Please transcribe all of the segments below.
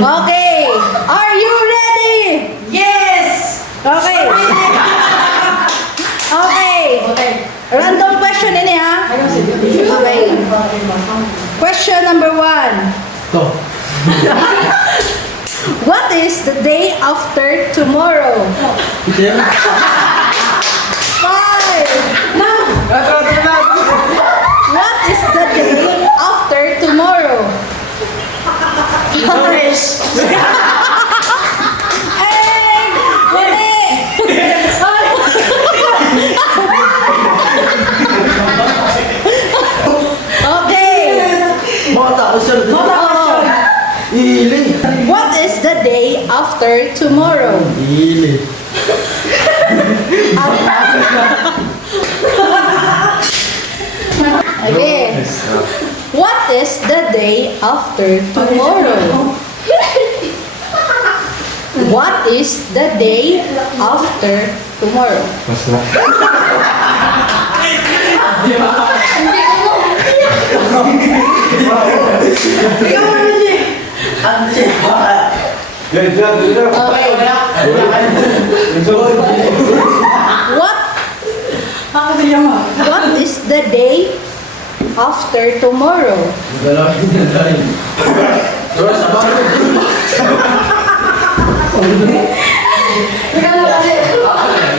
Okay. Are you ready? Yes! Okay. Okay. Random question ini ha. Okay. Question number 1. To. What is the day after tomorrow? 5. What is the day after tomorrow? English! Ay! Mali! Okay. Bata ko siya. Oh. Ili. What is the day after tomorrow? Ili. Again. What is the day after tomorrow? What is the day after tomorrow? What is the day after tomorrow?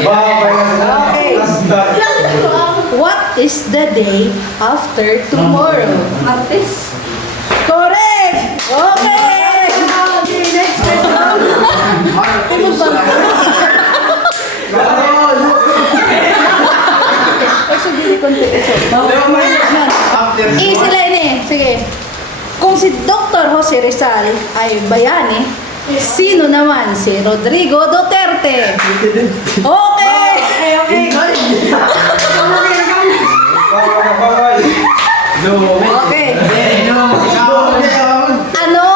Okay. What is the day after tomorrow? Correct! Okay! Next question. Ano ba? Actually, easy lang eh. Sige. Kung si Dr. Jose Rizal ay bayani, sino naman si Rodrigo Duterte? Okay! Okay. Ano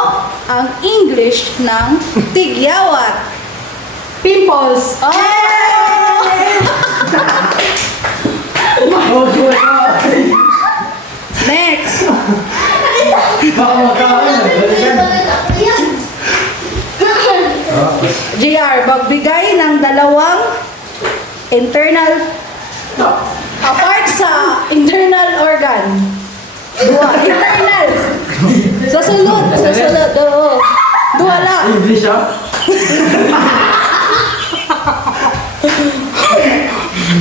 ang English ng tigyawat? Pimples! Oh! Next. GR, magbigay ng dalawang internal apart sa internal organ. Internal. Sa sulod. Oo. Dua lang. English ah?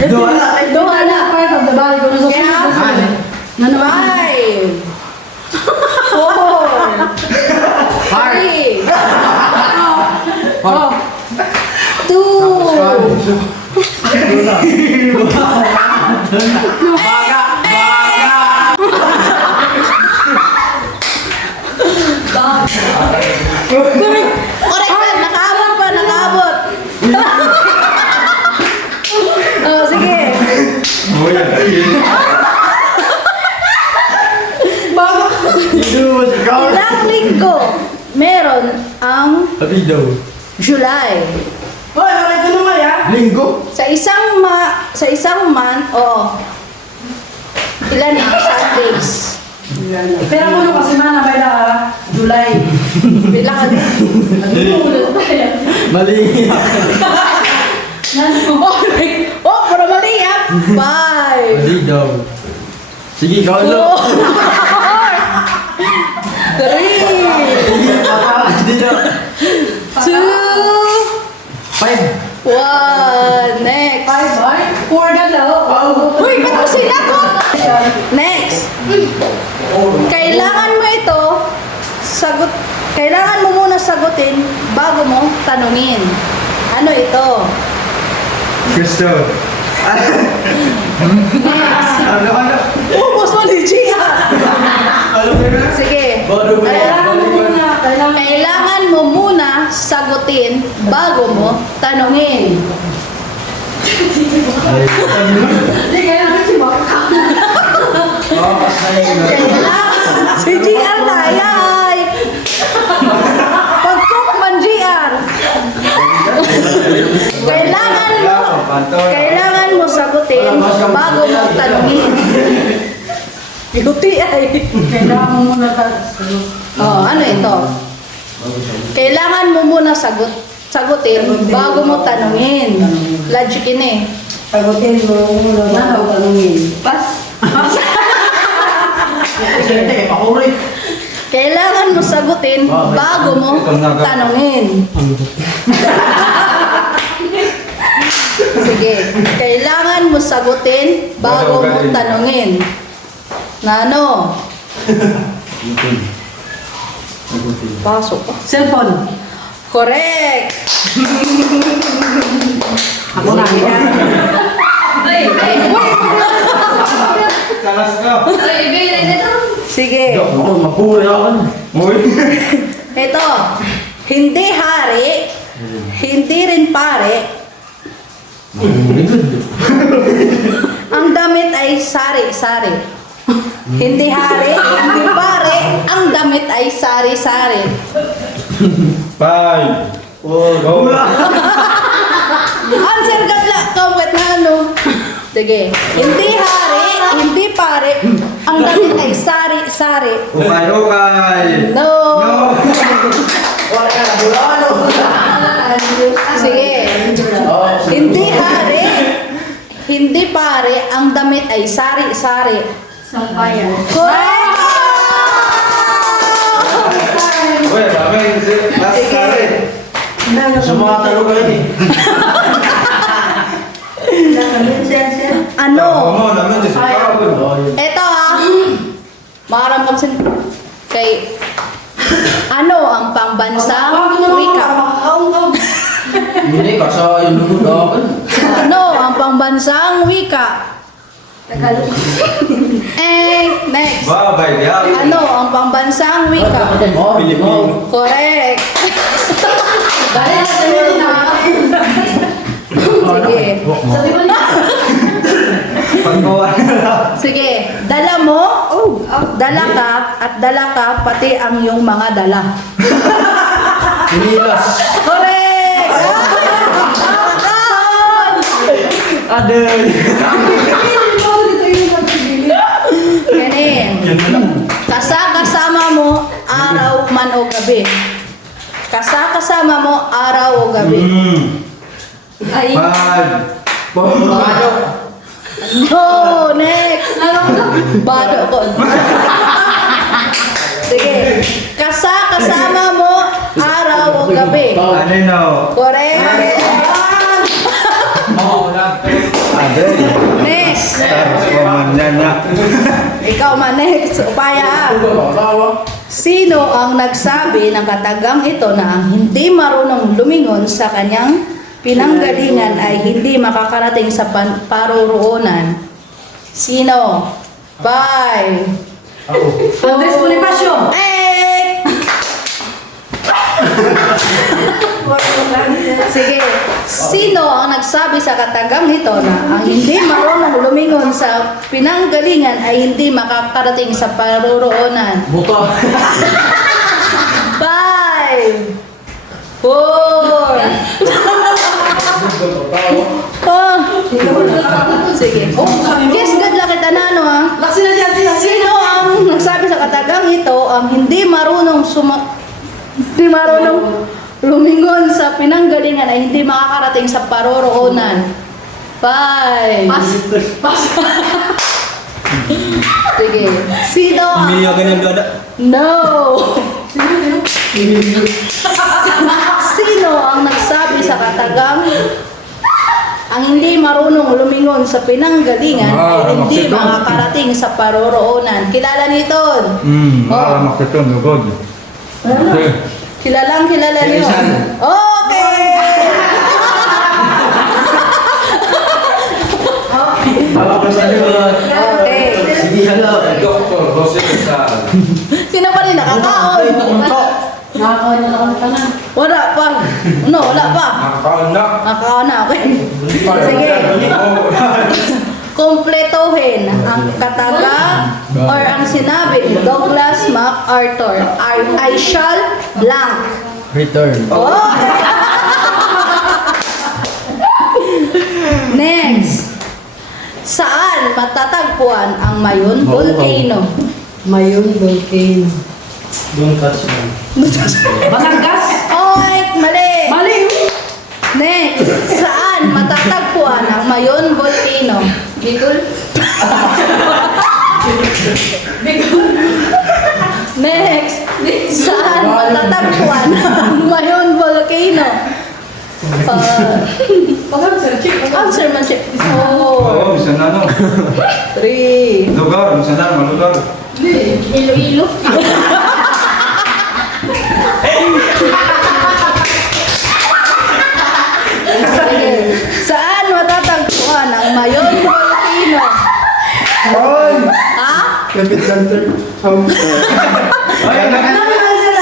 Dua lang. Part of the body ko Kaya, 5, 4, 3, 2, 1. Correct pa, nakaabot. Oh, sige. Ilang linggo meron ang July? Hoy, nakay ko naman ya! Linggo? Sa isang month, ilan ang Sundays? Pero mo nung kasi mana may na July. Bilang ka din. Mali. Oh, puro mali ah. 5, Mali daw. Sige, 4, gawin lo. 3, Hindi daw. 2, 5. 1. Next. 4 na daw. Uy, ba't mo sinagot? Next. Kailangan mo muna sagutin bago mo tanungin. Ano ito? Gusto. Next. Ubus mo ni Gia. Sige. Kailangan mo muna sagutin bago mo tanungin. Hindi kaya naman si Baka. Kailangan si GR na ay. Pag-cook man GR. Kailangan mo sagutin bago mo tanungin. Beauty ay. Kailangan mo muna Oh, ano ito? Kailangan mo muna sagutin bago mo tanungin. Logic yun eh. Sagutin mo muna bago tanungin. Sige, pakuri. Kailangan mo sagutin bago mo tanungin. Sige, kailangan mo sagutin bago mo tanungin. Nano? Pasok ka. Cellphone. Correct! Ako na. Kalas ka. Sige. Ako, mapuri ako. Uy. Ito. Hindi hari, hindi rin pare. Ang damit ay sari-sari. Hindi hari, hindi pare. Ang damit ay sari-sari. 5, 4, go. Answer ka lang. Kompet na ano. Sige. Hindi hari, hindi pare. Ang damit ay sari-sari. Okay, okay. No. Wala ka na, bulano. Sige. Hindi hari, hindi pare. Ang damit ay sari-sari. Sampayan. Correct! Uy, bakit? Last karin. Sa mga talong ka eh. Ano? Oo, naman. Sa mga Eto Makaramdam kay ano ang pangbansang wika? Hindi, kasi yung lugod ako. Ano ang pangbansang wika? Tagalog. Next. Babay, diya. Ano ang pangbansang wika? Pilipino. Correct. Dahil na sabihin na. Sige. Sabi mo na. Paggawa na. Sige. Dala mo, dala ka, at dala ka pati ang iyong mga dala. Inilas. Correct! Aday. Ganun. Yan na lang. Kasama mo araw man o gabi. Kasama mo araw o gabi. Ay. 5, 4, No, next. Bado ko. Sige. Kasama mo araw o gabi. ano yun? Correct. Aday. Next. Tapos pamandyan na. Ikaw man next. Upaya. Sino ang nagsabi ng katagang ito na ang hindi marunong lumingon sa kanyang pinanggalingan ay hindi makakarating sa paroroonan? Sino? 5, Andres Bonifacio. 8. Sige. Sino ang nagsabi sa katagang ito na ang hindi marunong lumingon sa pinanggalingan ay hindi makakarating sa paroroonan? Buka. 5, 4. Sige. Guess good lang kita na ano ha. Laksi na dyan. Sino ang nagsabi sa katagang ito ang hindi marunong lumingon sa pinanggalingan ay hindi makakarating sa paroroonan? 5. Pas. Sige. Sino ang... Emilia ganyan gada. No! Sino ang nagsabi sa katagang ang hindi marunong lumingon sa pinanggalingan ay hindi Maksito. makakarating sa paroroonan? Kilala nito? Maalamak ito, nugod. Kilala niyo? Rizal. Okay! Alakas na yun. Okay. Sige, hello. Dr. Jose Rizal. Sino pa rin nakakaon? Nakakaon na ako ka na. Wala pa. No, wala pa. Nakakaon na. Nakakaon na, okay. Sige. Kumpletuhin ang kataga or ang sinabi ni Douglas MacArthur. I shall blank. Return. Oh! Next. Saan matatagpuan ang Mayon Volcano? Mayon Volcano. Don't touch me. Batangas. Alright, mali. Mali. Next, saan matatagpuan ang Mayon Volcano? Bicol? Next, saan matatagpuan ang Mayon Volcano? Answer man siya. Oo, Oh, bisa na no. 3. Lugar, bisa na, malugar. Iloilo. Saan matatagpuan ang Mayon Volcano? Ay! Ha? Kapit cancer.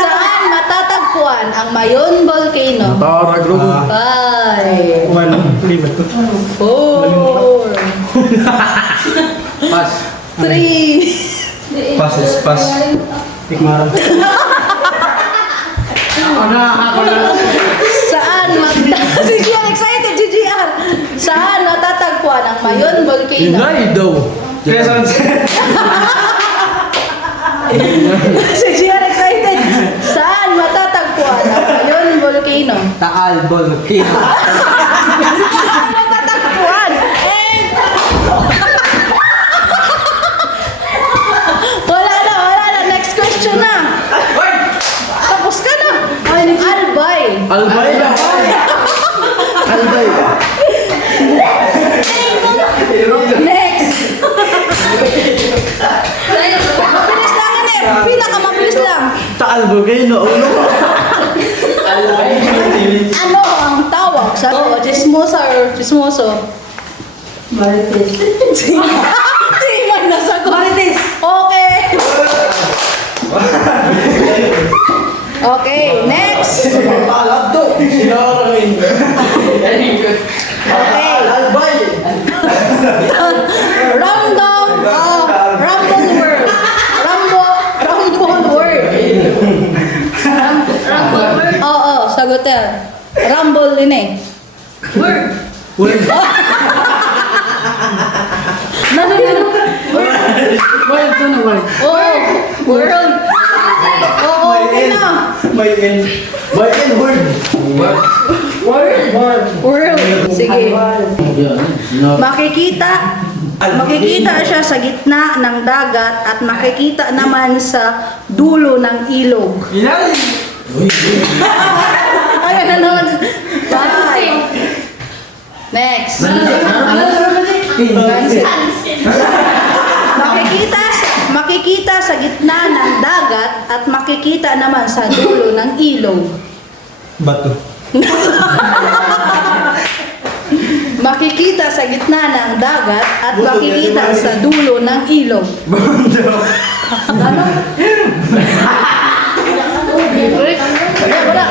Saan matatagpuan ang Mayon Volcano? Tara, grupo. 5, 4, Pas. 3. Pas is pas. Tikmaran. Saan si GR excited, GGR. Saan matatagpuan ang Mayon Volcano? daw. Quezon City. Si GR excited. Saan matatagpuan ang Mayon Volcano? Taal, volcano. Matatagpuan. And wala na. Next question na. Tapos ka na. Albay. Albay na. Albay. Next. Mabilis lang yan eh. Pinakamabilis lang. Taal, volcano. Ulo. Ano ang tawag sa chismosa or chismoso? Marites. Di man nasagot. Marites. Okay. Okay, next. Palad to. Sinaramin. Okay. Albay. Random rumble word. Rumble word. Rumble word? Oo, sagot yan. Rumble din eh. Word. Word. Word. Word to na word. Oo, world. Oo, okay na. May N. May N word. World. Sige. Makikita siya sa gitna ng dagat at makikita naman sa dulo ng ilog. Ilan? Ayan na naman. Bye. Next. Makikita sa gitna ng dagat at makikita naman sa dulo ng ilog. Bato. Makikita sa gitna ng dagat at makikita sa dulo ng ilog. Ano? Wala.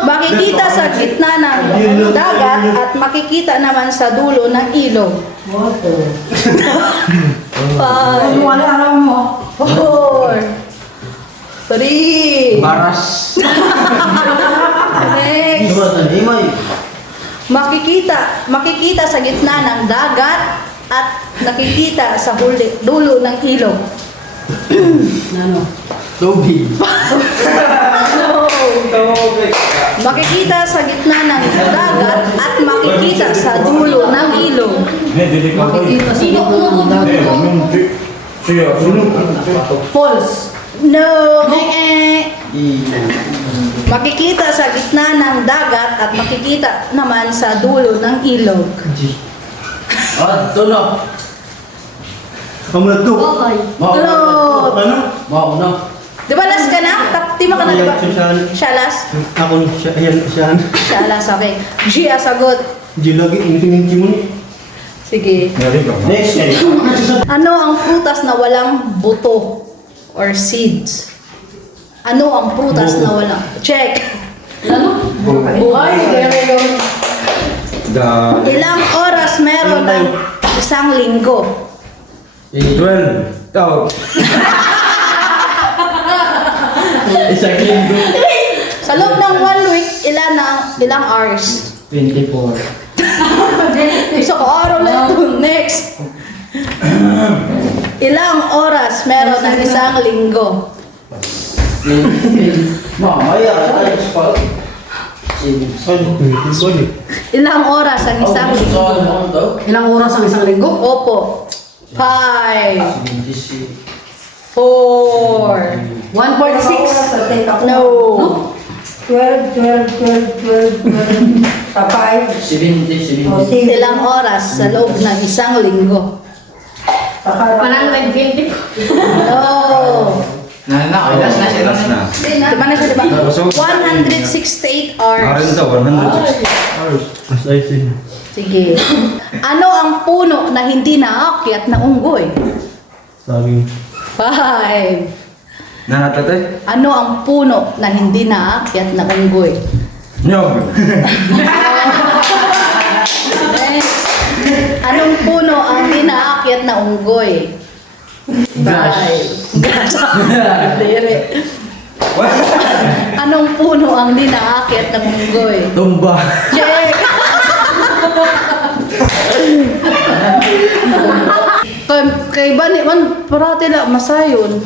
Makikita sa gitna ng dagat at makikita naman sa dulo ng ilog. Ano wala alam mo? 4, 3. Baras. Next. Makikita sa gitna ng dagat at nakikita sa dulo ng ilog. Ano? Tubig. Makikita sa gitna ng dagat at makikita sa dulo ng ilog. Makikita sa gitna ng dagat. False. No. Makikita sa gitna ng dagat at makikita naman sa dulo ng ilog. Ah, tuno. Kamu to. Ano? Mau na. Di ba last ka na? Tima ka na, di ba? Siya last? Ako siya, ayan siya. Siya last, okay. G, sagot. Di lagi, inti mo ni. Sige. Next. Ano ang prutas na walang buto or seeds? Ano ang prutas na walang... Check. Ano? Buhay. Very good. Ilang oras meron ang isang linggo? 12. Oh. Isang linggo. Sa loob ng 1 week, ilang hours? 24. Isa ko araw lang ito. Next. Ilang oras meron ang isang linggo? Mamaya, tayo pa. Ilang oras ang isang linggo? Ilang oras ang isang linggo? Opo. 5, 4, 1.6. no. 12, 5. 70. Ilang oras sa loob ng isang linggo? 120. No. Last na. Di ba na siya, di ba? 168 hours. Marin daw, 106. As I say. Sige. Ano ang puno na hindi naakyat na unggoy? Saging. 5. Nangatatay? Ano ang puno na hindi naakyat na unggoy? Nyog. Next. Anong puno ang hindi naakyat na unggoy? 5. Gas. Dere. Anong puno ang hindi naakyat na unggoy? Tumba. Check! Kay Bani, man, parati na masayon.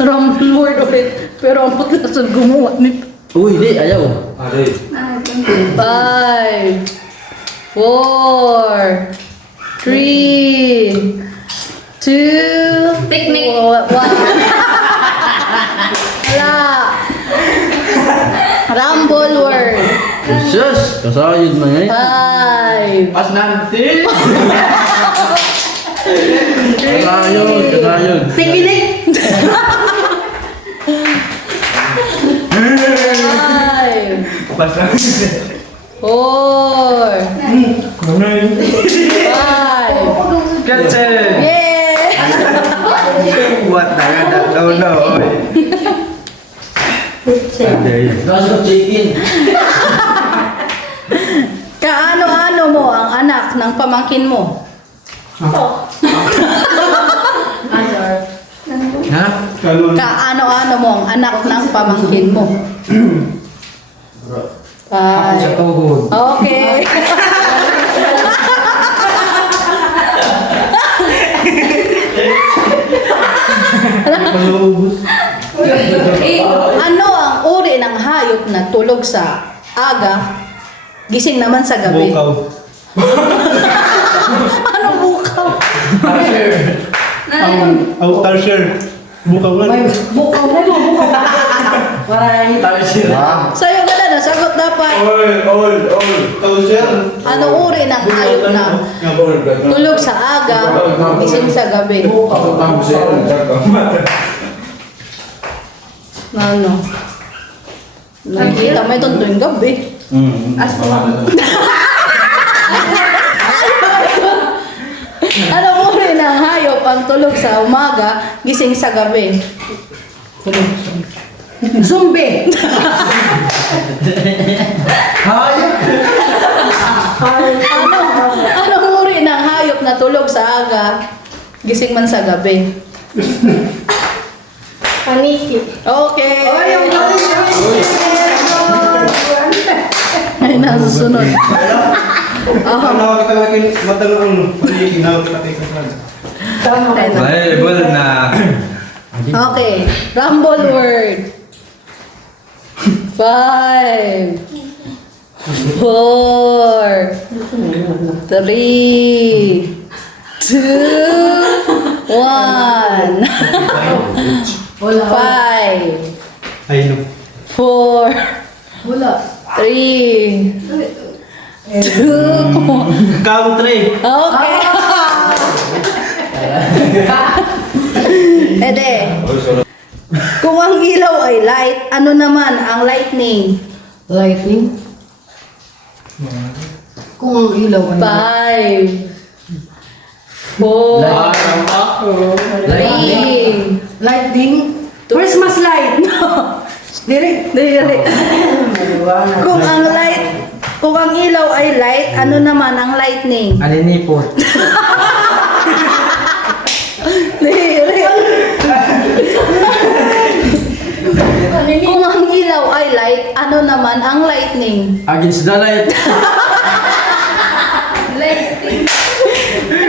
Rumble word ulit. Pero ang pagkasun gumawa nito. Uy, di, ayaw. Ari. 5, 4, 3, 2, Picnic. 1. Wala. Rumble word. Sus, kasayod na ngayon. 5. Pas nanti. Kasayod. Pikinik. 5, Pas na. 4, 5. Cancel. Yeah! What na nga? No. Nasa chicken. Kaano-ano mo ang anak ng pamangkin mo? Ha? Kaano-ano mo ang anak ng pamangkin mo? 5. tuhod. Okay. Ano ang uri ng hayop na tulog sa aga, gising naman sa gabi? Bukaw. Ano bukaw? Tarsier. Bukaw nga. Bukaw na mo, bukaw. Maray. Sa'yo ka na, nasagot dapat. All. Tarsier. Ano uri ng hayop na tulog sa aga, gising sa gabi? Ano? Nakikita mo ito tuwing gabi. Ano uri ng hayop ang tulog sa umaga, gising sa gabi? Zombie. Anong uri ng hayop na tulog sa aga, gising man sa gabi? Paniki. Okay. Ay, nasusunod. Nawag kita lagi matanong paligid na kita kay Label na. Okay. Rumble word. 5, 4, 3, 2, 1. 5, Ay no. 4, Wala. 3, 2, Country. okay. Ede, kung ang ilaw ay light, ano naman ang lightning? Lightning. Kung ang ilaw ay 5, 4, 3, lightning. Christmas light. Diri. Dili. Kung ang ilaw ay light, ano naman ang lightning? Aninipot. Dili. Kung ang ilaw ay light, ano naman ang lightning? Against the light.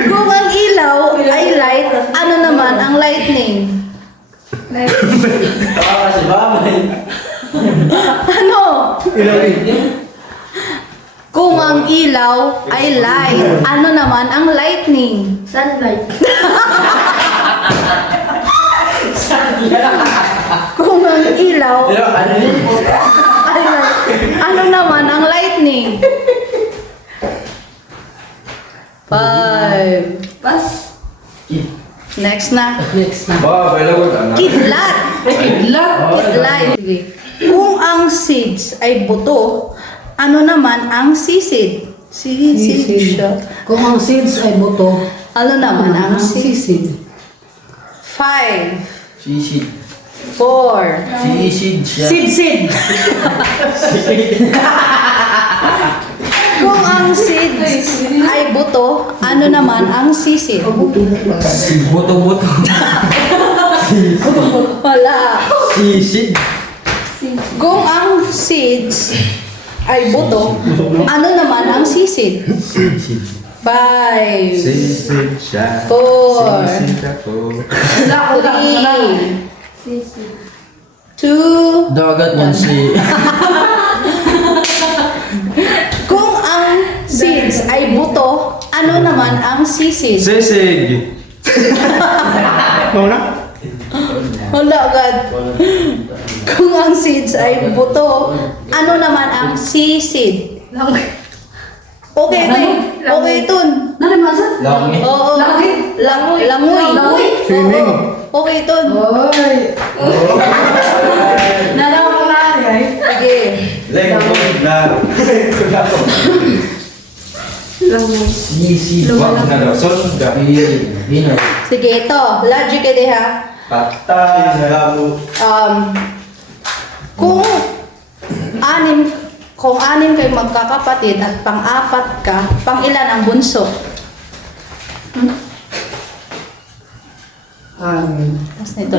Kung ang ilaw ay light, ano naman ang lightning? Baka kasi babay. Ano? Kung ang ilaw ay light, ano naman ang lightning? Sunlight. Kung ang ilaw Pero ano yun? ay light, ano naman ang lightning? 5. Pas. Next na. Next na. Babay lang wala na. Kidlat. Kidlat. Kidlat. Sige. Kung ang seeds ay buto, ano naman ang sisid? Sisid siya. Kung ang seeds ay buto, Ano naman ang sisid? sisid. 5, Sisid. 4, Sisid siya. Sid. Kung ang seeds ay buto, ano naman ang sisid? Buto-buto. Wala. Sisid. Kung ang seeds ay buto, ano naman ang sisid? Sisid. 5, Sisid siya. 4, Sisid ako. 3, 2, Dagat yan si... kung ang seeds ay buto, ano naman ang sisid? Sisig. Mauna? Wala agad. Kung ang seeds ay buto, ano naman ang sisid? Okay, Tun. Okay, Tun. Nalimasan? Langi. Oo. Langit? Langoy. Swimming. Okay, Tun. Oy. Nalawa ka na ay. Sige. Lengkod na. Sisid. Wag na daw. Sonda. Dino. Sige, ito. Logic edi ha. Patay. Gabo. Kung anim kayo magkakapatid at pang-apat ka, pang-ilan ang bunso? Tapos na ito.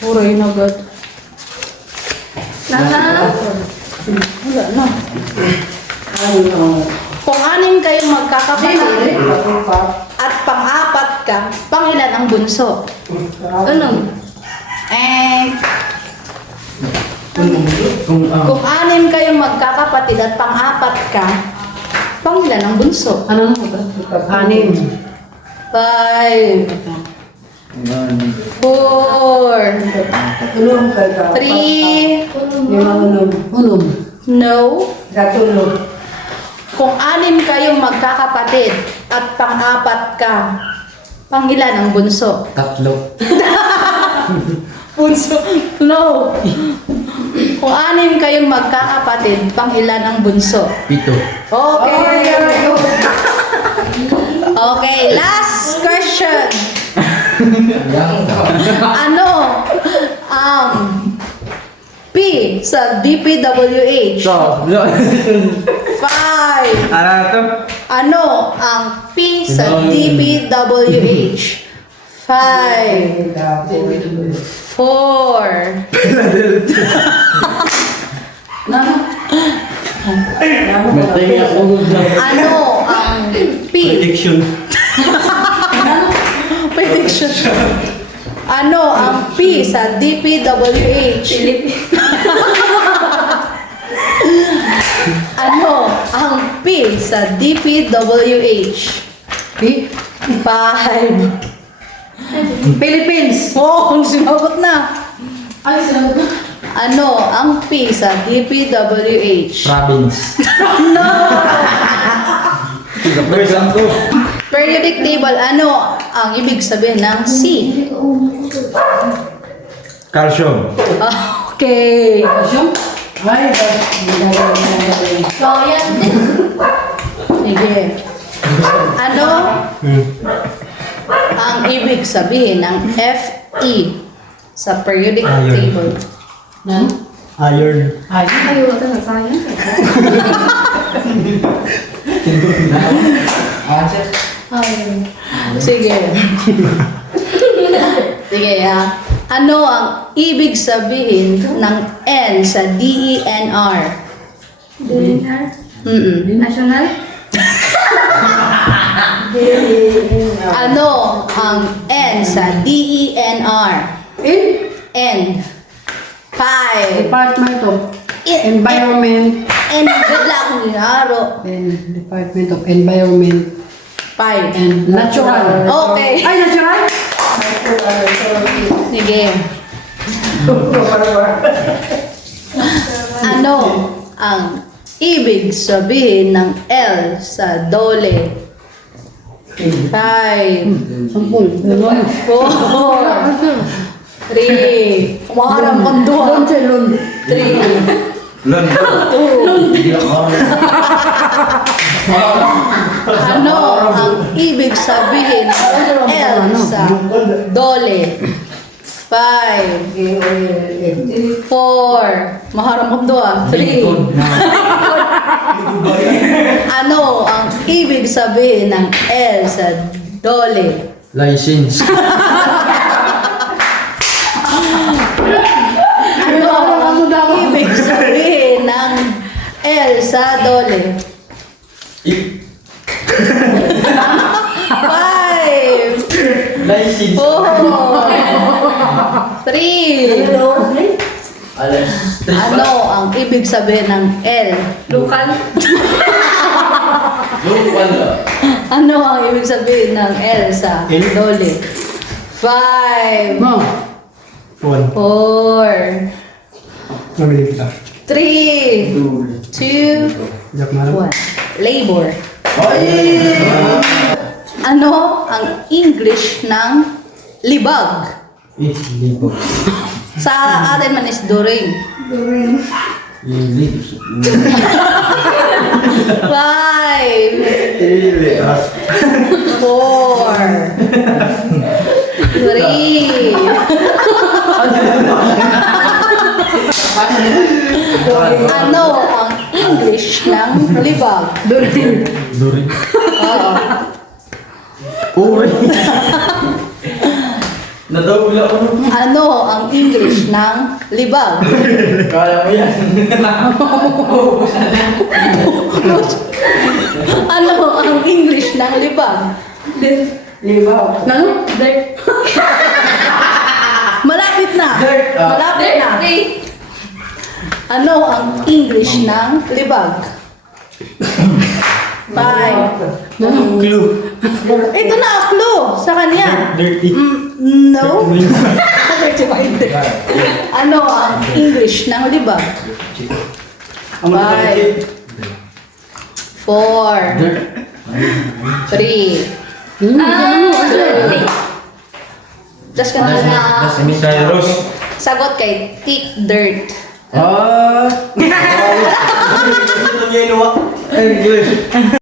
Puro yun agad. Wala na. Kung anim kayo magkakapatid at pang-apat ka, pang-ilan ang bunso? Ano? Kung anim kayong magkakapatid at pang-apat ka, pang-ilan ang bunso? Ano na ba? Anim. 5, 4, 3, Unong. no. Kung anim kayong magkakapatid at pang-apat ka, pang-ilan ang bunso? Tatlo. Bunso, no. Kung anim kayong magkakapatid, pang-ilan ang bunso? Pito. Okay. Okay, last question. Ano ang P sa DPWH? So, 5. ano na to? Ano ang P sa DPWH? 5, 4, Matay niya ako. ano ang P? Prediction. Prediction. Ano ang P sa DPWH? Ano ang P sa DPWH? P? 5. Philippines. Oh, sinagot na. Ay, sinagot na. Ano ang P sa DPWH? Province. Pagkapagisan ko. Periodic table, ano ang ibig sabihin ng C? Calcium. Okay. Asyong? Ay, So, yan din. Sige. Ano ang ibig sabihin ng Fe sa periodic table? Nan? Iron. Ay, Ay, wala na sayang. Answer. Sige. Sige ha. Ano ang ibig sabihin ng N sa DENR? DNR? National? Ano ang N sa DENR? N. 5. Department of In- Environment N. Bigla akong ginaro. and Department of Environment 5. and Natural. Okay. Ay, natural? Sige. Ano ang ibig sabihin ng L sa dole? 5, 4, 3, kumaharap kang duha. 3, ano ang ibig sabihin ng L sa dole? 5, 4, maharap kang duha. 3, ano ang ibig sabihin ng L sa dole? License. Ano ang ibig sabihin ng L sa dole? 5, License. 4, 3, ano ang ibig sabihin ng L? Lokal. Ano ang ibig sabihin ng L sa dole? 5, No. 4, Mamili kita. 3, 2, Jack Mara. 1. Labor. Ano ang English ng libag? Libo. Sa atin man is during. 5, 4, 3. Ano ang English ng libag? Durin. During. Oo. Uy. Nadawla ako. Ano ang English ng libag? Kala mo yan. Ano ang English ng libag? Libaw. Ano? Malapit na. Dirt. Malapit na. Ano ang English ng libag? 5. Clue. Ito na ang clue sa kanya. Dirty. No. Dirty ba hindi? Ano ang English ng libag? Ang 5, 4, 3, Das ka na na. Cyrus. Sagot kay kick dirt. Ito niya inuwa. English.